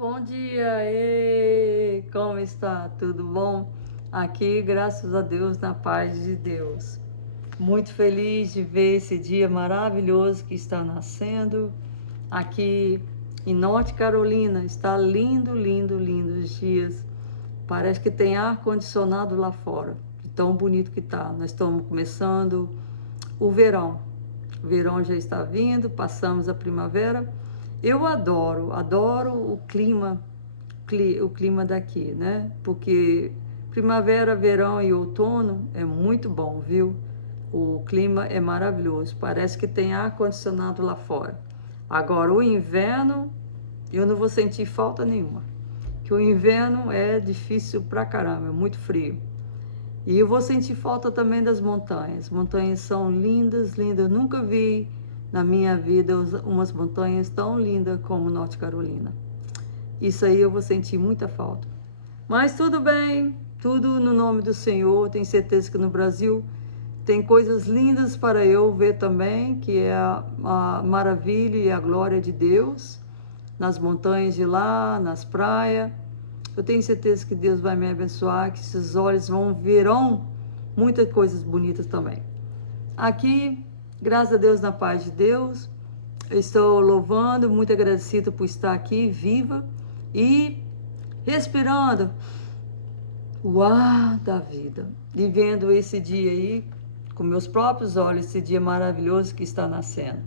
Bom dia, como está? Tudo bom? Aqui, graças a Deus, na paz de Deus. Muito feliz de ver esse dia maravilhoso que está nascendo. Aqui em Norte Carolina, está lindo, lindo, lindo os dias. Parece que tem ar-condicionado lá fora, de tão bonito que está. Nós estamos começando o verão. O verão já está vindo, passamos a primavera. Eu adoro o clima daqui, né? Porque primavera, verão e outono é muito bom, viu? O clima é maravilhoso, parece que tem ar-condicionado lá fora. Agora, o inverno, eu não vou sentir falta nenhuma, que o inverno é difícil pra caramba, é muito frio. E eu vou sentir falta também das montanhas. Montanhas são lindas, lindas. Eu nunca vi na minha vida umas montanhas tão lindas como Norte Carolina. Isso aí eu vou sentir muita falta. Mas tudo bem, tudo no nome do Senhor. Tenho certeza que no Brasil tem coisas lindas para eu ver também, que é a maravilha e a glória de Deus, nas montanhas de lá, nas praias. Eu tenho certeza que Deus vai me abençoar, que esses olhos verão muitas coisas bonitas também. Aqui, graças a Deus, na paz de Deus, eu estou louvando, muito agradecida por estar aqui, viva e respirando o ar da vida, vivendo esse dia aí, com meus próprios olhos, esse dia maravilhoso que está nascendo.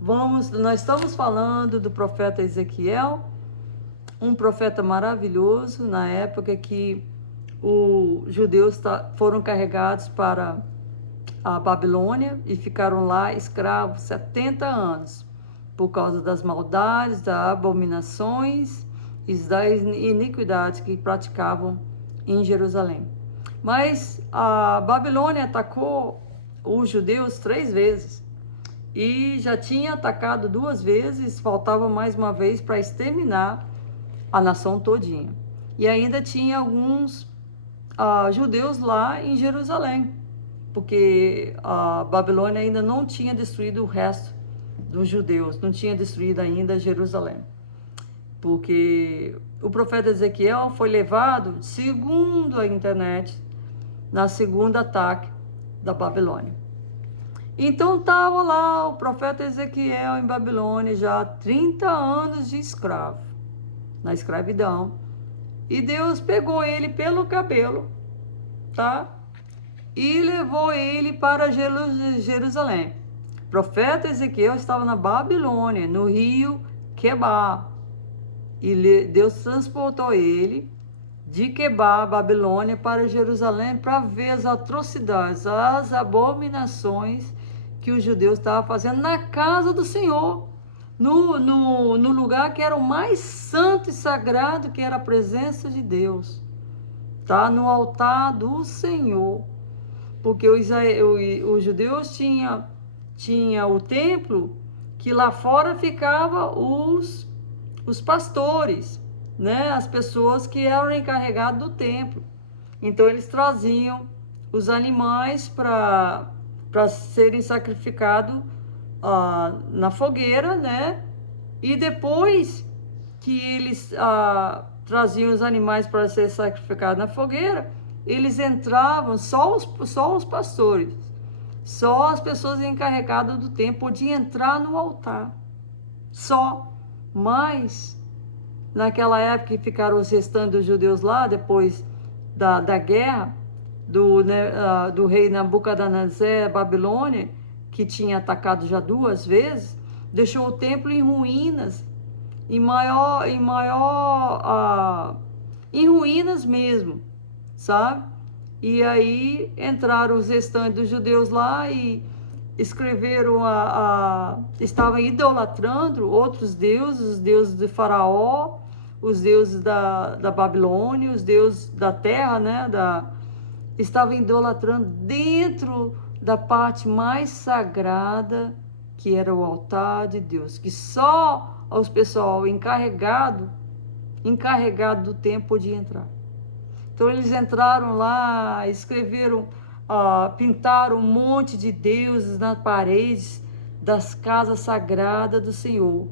Nós estamos falando do profeta Ezequiel, um profeta maravilhoso, na época que os judeus foram carregados para a Babilônia e ficaram lá escravos 70 anos, por causa das maldades, das abominações e das iniquidades que praticavam em Jerusalém. Mas a Babilônia atacou os judeus 3 vezes e já tinha atacado 2 vezes, faltava mais uma vez para exterminar a nação todinha. E ainda tinha alguns judeus lá em Jerusalém, porque a Babilônia ainda não tinha destruído o resto dos judeus, não tinha destruído ainda Jerusalém. Porque o profeta Ezequiel foi levado, segundo a internet, na segunda ataque da Babilônia. Então estava lá o profeta Ezequiel em Babilônia, já 30 anos de escravo, na escravidão, e Deus pegou ele pelo cabelo, tá? E levou ele para Jerusalém. O profeta Ezequiel estava na Babilônia, no rio Quebar, e Deus transportou ele de Quebar, Babilônia, para Jerusalém, para ver as atrocidades, as abominações que os judeus estavam fazendo na casa do Senhor, no lugar que era o mais santo e sagrado, que era a presença de Deus, tá? No altar do Senhor, porque os judeus tinha o templo, que lá fora ficava os pastores, né? As pessoas que eram encarregadas do templo. Então eles traziam os animais para serem sacrificados na fogueira, né? E depois que eles traziam os animais para ser sacrificados na fogueira, eles entravam, só os pastores, só as pessoas encarregadas do templo podiam entrar no altar, só. Mas naquela época que ficaram os restantes dos judeus lá, depois da guerra do rei Nabucodonosor, Babilônia, que tinha atacado já 2 vezes, deixou o templo em ruínas, em ruínas mesmo, sabe? E aí entraram os restantes dos judeus lá e escreveram estavam idolatrando outros deuses, os deuses de Faraó, os deuses da Babilônia, os deuses da terra, né? Estavam idolatrando dentro da parte mais sagrada, que era o altar de Deus, que só os pessoal encarregado do templo podia entrar. Então eles entraram lá, escreveram, pintaram um monte de deuses nas paredes das casas sagradas do Senhor.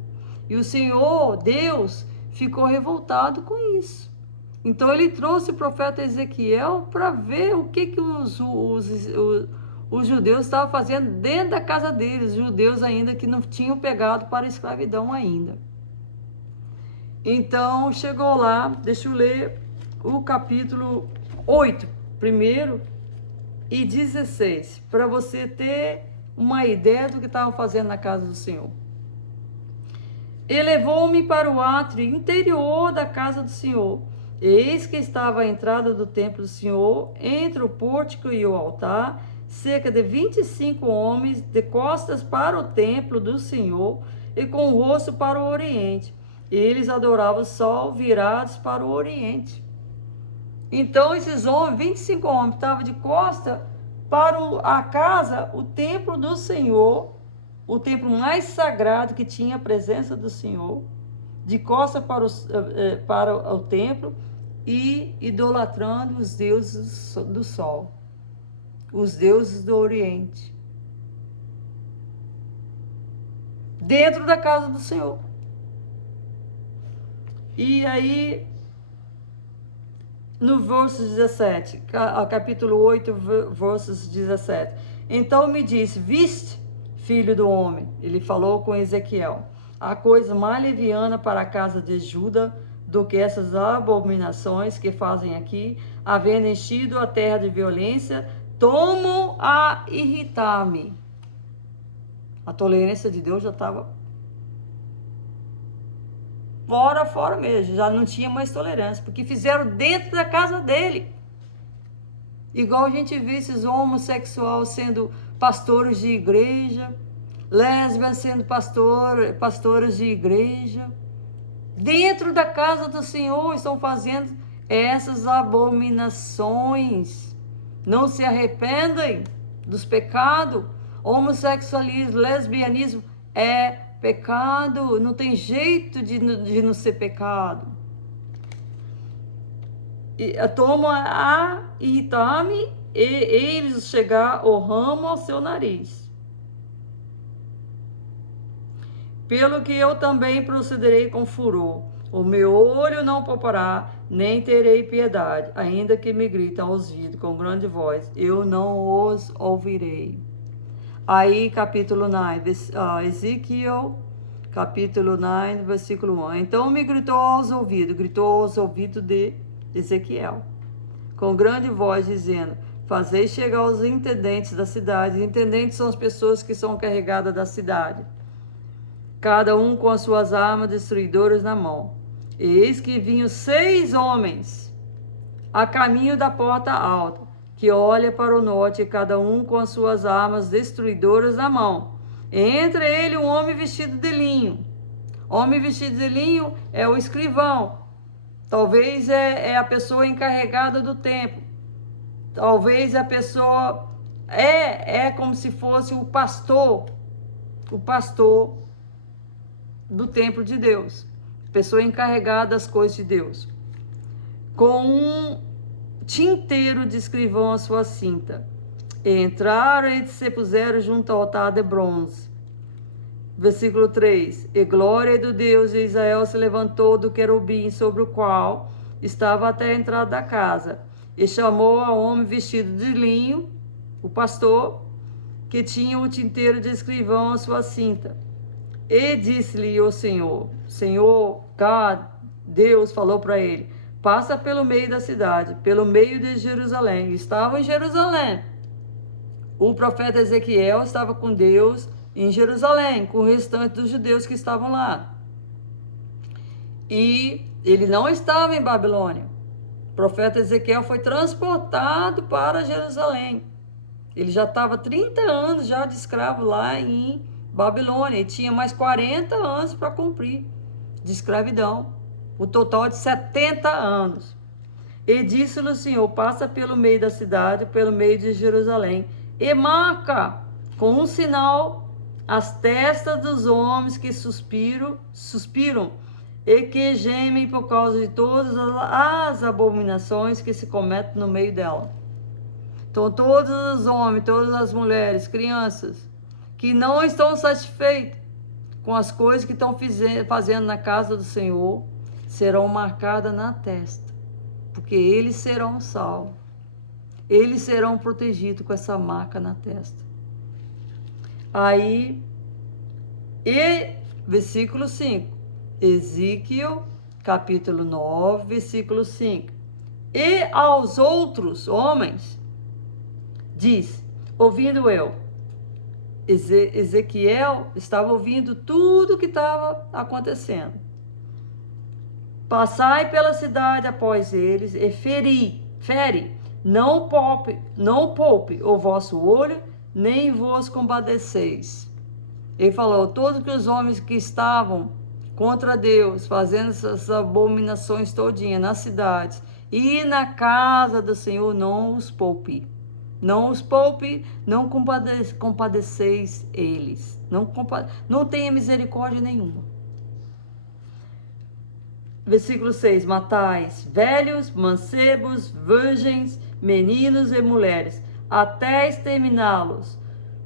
E o Senhor, Deus, ficou revoltado com isso. Então ele trouxe o profeta Ezequiel para ver o que os judeus estavam fazendo dentro da casa deles, judeus ainda que não tinham pegado para a escravidão ainda. Então chegou lá, deixa eu ler o capítulo 8, primeiro, e 16, para você ter uma ideia do que estavam fazendo na casa do Senhor. Elevou-me para o átrio interior da casa do Senhor. Eis que estava a entrada do templo do Senhor, entre o pórtico e o altar, cerca de 25 homens, de costas para o templo do Senhor e com o rosto para o oriente. Eles adoravam o sol, virados para o oriente. Então esses homens, 25 homens, estavam de costa para a casa, o templo do Senhor, o templo mais sagrado que tinha a presença do Senhor, de costa para o templo, e idolatrando os deuses do sol, os deuses do oriente, dentro da casa do Senhor. E aí, no verso 17, capítulo 8, versos 17. Então me disse, viste, filho do homem, ele falou com Ezequiel, a coisa mais leviana para a casa de Judá do que essas abominações que fazem aqui, havendo enchido a terra de violência, tomam a irritar-me. A tolerância de Deus já estava fora mesmo, já não tinha mais tolerância, porque fizeram dentro da casa dele. Igual a gente vê esses homossexuais sendo pastores de igreja, lésbicas sendo pastoras de igreja. Dentro da casa do Senhor estão fazendo essas abominações. Não se arrependem dos pecados. Homossexualismo, lesbianismo é pecado. Não tem jeito de não ser pecado. Toma a irritar-me e eles chegar o ramo ao seu nariz. Pelo que eu também procederei com furor. O meu olho não poupará, nem terei piedade, ainda que me gritem aos ouvidos com grande voz, eu não os ouvirei. Aí, capítulo 9, Ezequiel, capítulo 9, versículo 1. Então me gritou aos ouvidos de Ezequiel, com grande voz, dizendo, fazei chegar os intendentes da cidade. Os intendentes são as pessoas que são carregadas da cidade, cada um com as suas armas destruidoras na mão. Eis que vinham 6 homens a caminho da porta alta, que olha para o norte, cada um com as suas armas destruidoras na mão. Entre ele um homem vestido de linho. Homem vestido de linho é o escrivão. Talvez é a pessoa encarregada do templo. Talvez a pessoa é como se fosse o pastor do templo de Deus, pessoa encarregada das coisas de Deus, com um tinteiro de escrivão à sua cinta. Entraram e se puseram junto ao altar de bronze. Versículo 3. E glória do Deus de Israel se levantou do querubim sobre o qual estava até a entrada da casa, e chamou ao homem vestido de linho, o pastor, que tinha o tinteiro de escrivão à sua cinta. E disse-lhe o Senhor, Deus falou para ele, passa pelo meio da cidade, pelo meio de Jerusalém. Estavam em Jerusalém. O profeta Ezequiel estava com Deus em Jerusalém, com o restante dos judeus que estavam lá. E ele não estava em Babilônia. O profeta Ezequiel foi transportado para Jerusalém. Ele já estava 30 anos já de escravo lá em Babilônia, e tinha mais 40 anos para cumprir de escravidão, o total de 70 anos. E disse-lhe o Senhor, passa pelo meio da cidade, pelo meio de Jerusalém, e marca com um sinal as testas dos homens que suspiram e que gemem por causa de todas as abominações que se cometem no meio dela. Então todos os homens, todas as mulheres, crianças, que não estão satisfeitos com as coisas que estão fazendo na casa do Senhor, serão marcadas na testa, porque eles serão salvos. Eles serão protegidos com essa marca na testa. Aí, versículo 5, Ezequiel, capítulo 9, versículo 5. E aos outros homens, diz, ouvindo eu, Ezequiel estava ouvindo tudo o que estava acontecendo. Passai pela cidade após eles e fere, não poupe o vosso olho, nem vos compadeceis. Ele falou, todos os homens que estavam contra Deus, fazendo essas abominações todinhas nas cidades, e na casa do Senhor não os poupe. Não os poupe, não compadeceis eles. Não tenha misericórdia nenhuma. Versículo 6, matais velhos, mancebos, virgens, meninos e mulheres, até exterminá-los.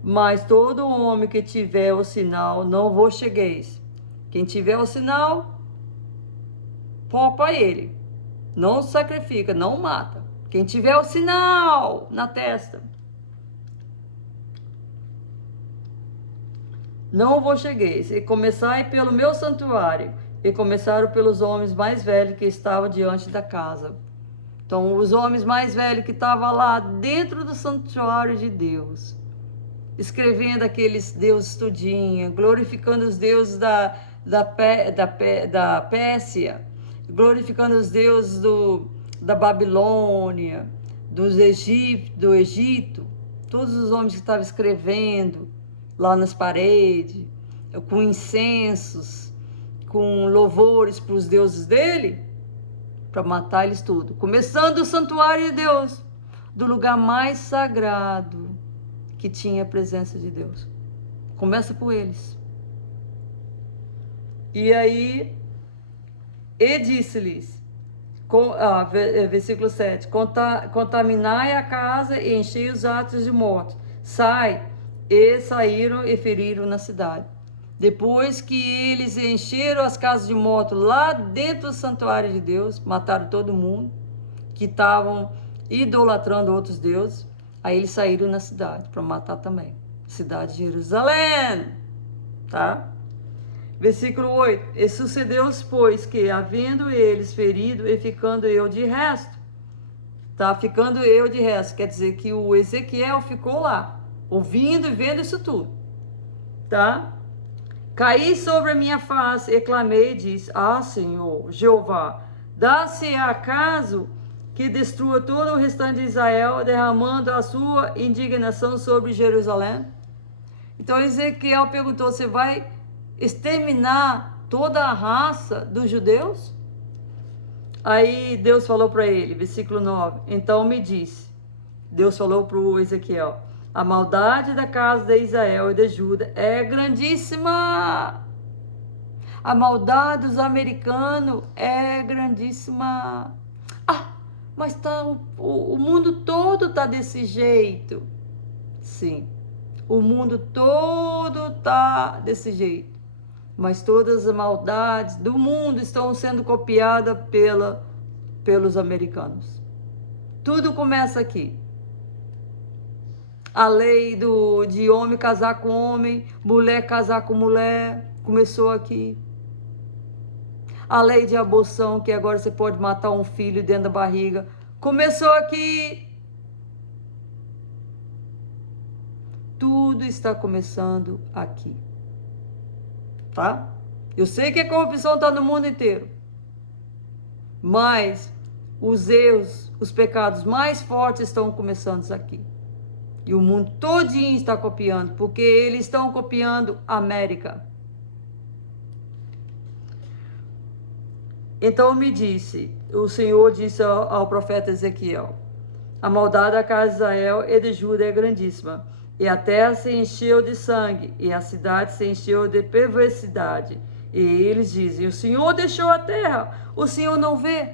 Mas todo homem que tiver o sinal, não vos chegueis. Quem tiver o sinal, poupa ele. Não sacrifica, não mata. Quem tiver o sinal na testa, não vos chegueis. E começai pelo meu santuário. E começaram pelos homens mais velhos que estavam diante da casa. Então, os homens mais velhos que estavam lá dentro do santuário de Deus, escrevendo aqueles deuses tudinho, glorificando os deuses da Pérsia, glorificando os deuses da Babilônia, do Egito, todos os homens que estavam escrevendo lá nas paredes, com incensos, com louvores para os deuses dele, para matar eles tudo. Começando do santuário de Deus, do lugar mais sagrado que tinha a presença de Deus. Começa por eles. E aí, e disse-lhes, versículo 7, contaminai a casa e enchei os atos de mortos. E saíram e feriram na cidade. Depois que eles encheram as casas de mortos lá dentro do santuário de Deus, mataram todo mundo que estavam idolatrando outros deuses, aí eles saíram na cidade para matar também. Cidade de Jerusalém, tá? Versículo 8, e sucedeu-se, pois, que havendo eles ferido e ficando eu de resto, tá? Ficando eu de resto, quer dizer que o Ezequiel ficou lá, ouvindo e vendo isso tudo, tá? Caí sobre a minha face e clamei e disse, Senhor, Jeová, dá-se acaso que destrua todo o restante de Israel, derramando a sua indignação sobre Jerusalém? Então Ezequiel perguntou, você vai exterminar toda a raça dos judeus? Aí Deus falou para ele, versículo 9, então me disse, Deus falou para o Ezequiel, a maldade da casa de Israel e de Judá é grandíssima. A maldade dos americanos é grandíssima. Mas o mundo todo está desse jeito. Sim, o mundo todo está desse jeito. Mas todas as maldades do mundo estão sendo copiadas pelos americanos. Tudo começa aqui. A lei de homem casar com homem, mulher casar com mulher, começou aqui. A lei de aborção, que agora você pode matar um filho dentro da barriga, começou aqui. Tudo está começando aqui. Tá? Eu sei que a corrupção está no mundo inteiro. Mas os erros, os pecados mais fortes estão começando aqui. E o mundo todinho está copiando, porque eles estão copiando a América. Então me disse, o Senhor disse ao profeta Ezequiel, a maldade da casa de Israel e de Judá é grandíssima, e a terra se encheu de sangue, e a cidade se encheu de perversidade. E eles dizem, o Senhor deixou a terra, o Senhor não vê.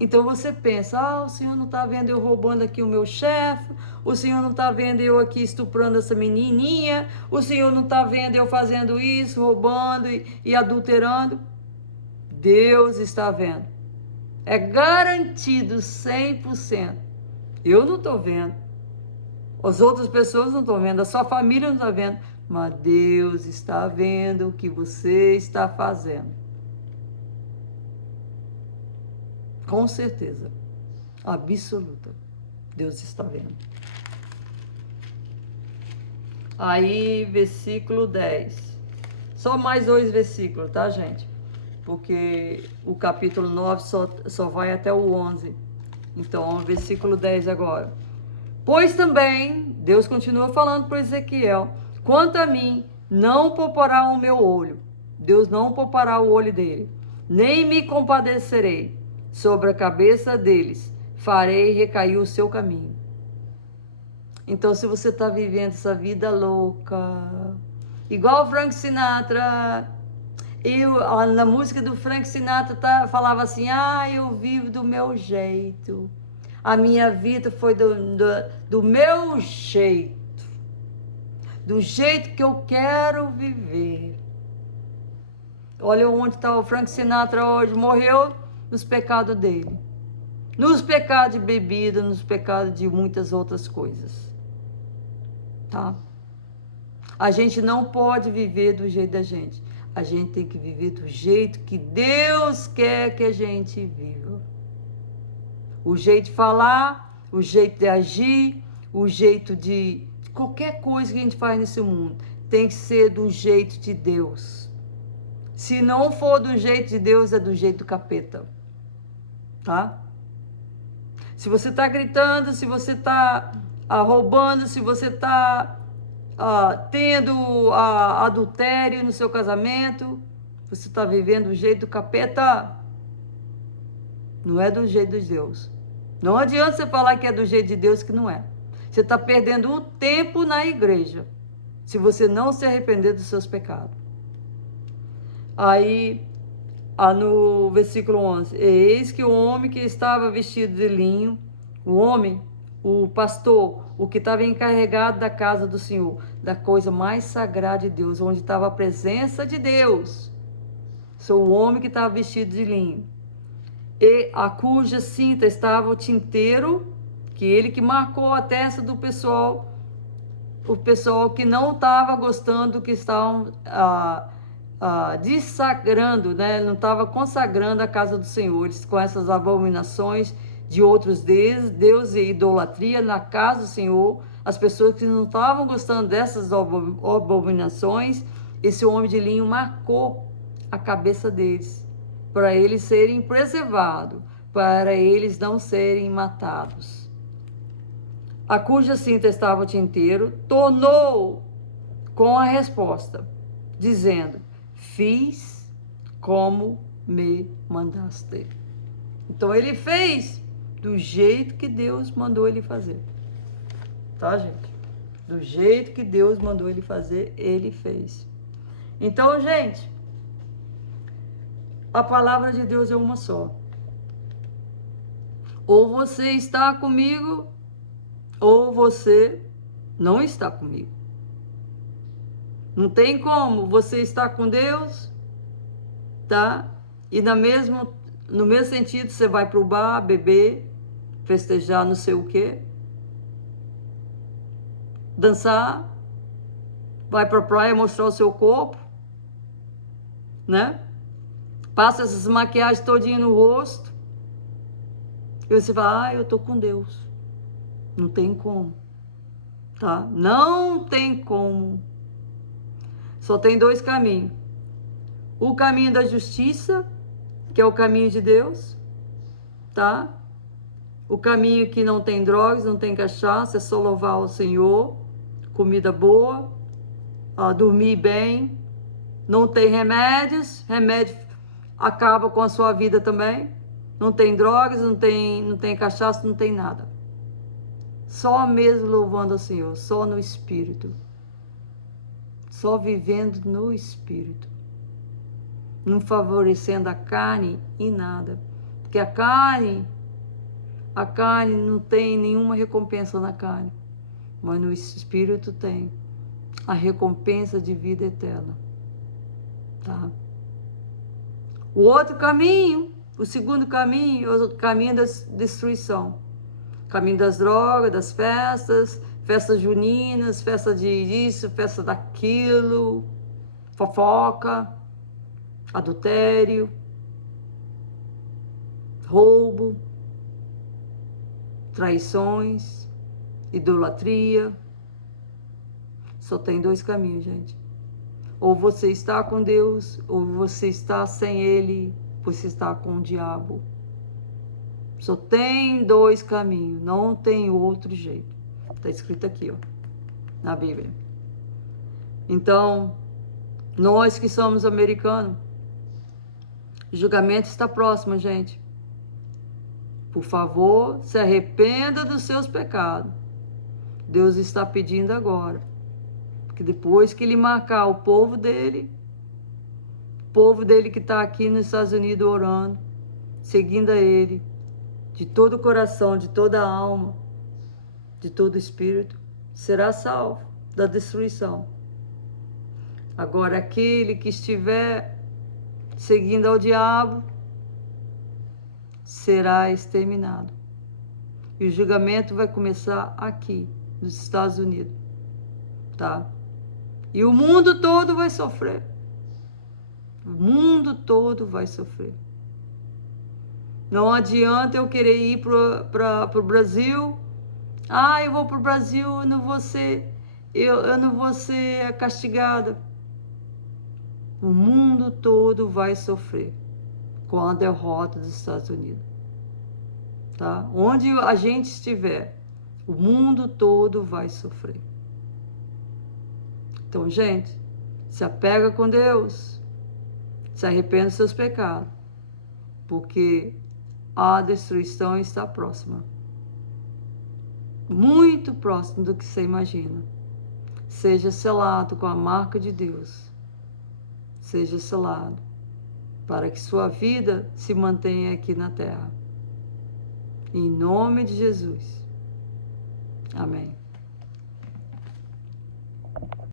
Então você pensa, o Senhor não está vendo eu roubando aqui o meu chefe, o Senhor não está vendo eu aqui estuprando essa menininha, o Senhor não está vendo eu fazendo isso, roubando e adulterando. Deus está vendo. É garantido 100%. Eu não estou vendo. As outras pessoas não estão vendo. A sua família não está vendo. Mas Deus está vendo o que você está fazendo. Com certeza. Absoluta. Deus está vendo. Aí, versículo 10. Só mais 2 versículos, tá, gente? Porque o capítulo 9 só vai até o 11. Então, versículo 10 agora. Pois também, Deus continua falando para Ezequiel, quanto a mim, não poupará o meu olho. Deus não poupará o olho dele. Nem me compadecerei. Sobre a cabeça deles, farei recair o seu caminho. Então, se você está vivendo essa vida louca, igual o Frank Sinatra, na música do Frank Sinatra falava assim, eu vivo do meu jeito, a minha vida foi do meu jeito, do jeito que eu quero viver. Olha onde está o Frank Sinatra hoje, morreu nos pecados dele, nos pecados de bebida, nos pecados de muitas outras coisas, tá? A gente não pode viver do jeito da gente. A gente tem que viver do jeito que Deus quer que a gente viva. O jeito de falar, o jeito de agir, o jeito de qualquer coisa que a gente faz nesse mundo tem que ser do jeito de Deus. Se não for do jeito de Deus, é do jeito do capeta. Tá? Se você está gritando, se você está roubando, se você está tendo adultério no seu casamento, você está vivendo do jeito do capeta, não é do jeito de Deus. Não adianta você falar que é do jeito de Deus, que não é. Você está perdendo o tempo na igreja, se você não se arrepender dos seus pecados. Aí, no versículo 11, eis que o homem que estava vestido de linho, o pastor, o que estava encarregado da casa do Senhor, da coisa mais sagrada de Deus, onde estava a presença de Deus, sou o homem que estava vestido de linho, e a cuja cinta estava o tinteiro, que ele que marcou a testa do pessoal, o pessoal que não estava gostando, que estavam desagrando, né? Não estava consagrando a casa do Senhor, eles, com essas abominações de outros deuses e idolatria na casa do Senhor, as pessoas que não estavam gostando dessas abominações, esse homem de linho marcou a cabeça deles, para eles serem preservados, para eles não serem matados. A cuja cinta estava o tinteiro, tornou com a resposta, dizendo, fiz como me mandaste. Então ele fez do jeito que Deus mandou ele fazer. Tá, gente? Do jeito que Deus mandou ele fazer, ele fez. Então, gente, a palavra de Deus é uma só. Ou você está comigo, ou você não está comigo. Não tem como você estar com Deus, tá? E no mesmo sentido, você vai para o bar, beber, festejar não sei o quê, dançar, vai para a praia mostrar o seu corpo, né? Passa essas maquiagens todinha no rosto, e você fala, eu tô com Deus. Não tem como, tá? Não tem como. Só tem 2 caminhos. O caminho da justiça, que é o caminho de Deus, tá? O caminho que não tem drogas, não tem cachaça, é só louvar o Senhor, comida boa, dormir bem, não tem remédios, remédio acaba com a sua vida também, não tem drogas, não tem cachaça, não tem nada. Só mesmo louvando o Senhor, só no Espírito. Só vivendo no Espírito. Não favorecendo a carne em nada. Porque a carne não tem nenhuma recompensa na carne. Mas no Espírito tem a recompensa de vida eterna. Tá? O outro caminho, o segundo caminho, é o caminho da destruição. Caminho das drogas, das festas juninas, festa de isso, festa daquilo, fofoca, adultério, roubo, traições, idolatria. Só tem dois caminhos, gente. Ou você está com Deus, ou você está sem Ele, você está com o diabo. Só tem dois caminhos, não tem outro jeito. Está escrito aqui, ó, na Bíblia. Então, nós que somos americanos, o julgamento está próximo, gente. Por favor, se arrependa dos seus pecados. Deus está pedindo agora. Porque depois que Ele marcar o povo dele que está aqui nos Estados Unidos orando, seguindo a Ele, de todo o coração, de toda a alma, de todo o espírito, será salvo da destruição. Agora, aquele que estiver seguindo ao diabo, será exterminado. E o julgamento vai começar aqui, nos Estados Unidos, tá? E o mundo todo vai sofrer. O mundo todo vai sofrer. Não adianta eu querer ir para o Brasil. Ah, eu vou para o Brasil, eu não vou ser castigada. O mundo todo vai sofrer com a derrota dos Estados Unidos. Tá? Onde a gente estiver, o mundo todo vai sofrer. Então, gente, se apega com Deus, se arrependa dos seus pecados, porque a destruição está próxima. Muito próximo do que você imagina. Seja selado com a marca de Deus. Seja selado para que sua vida se mantenha aqui na terra. Em nome de Jesus. Amém.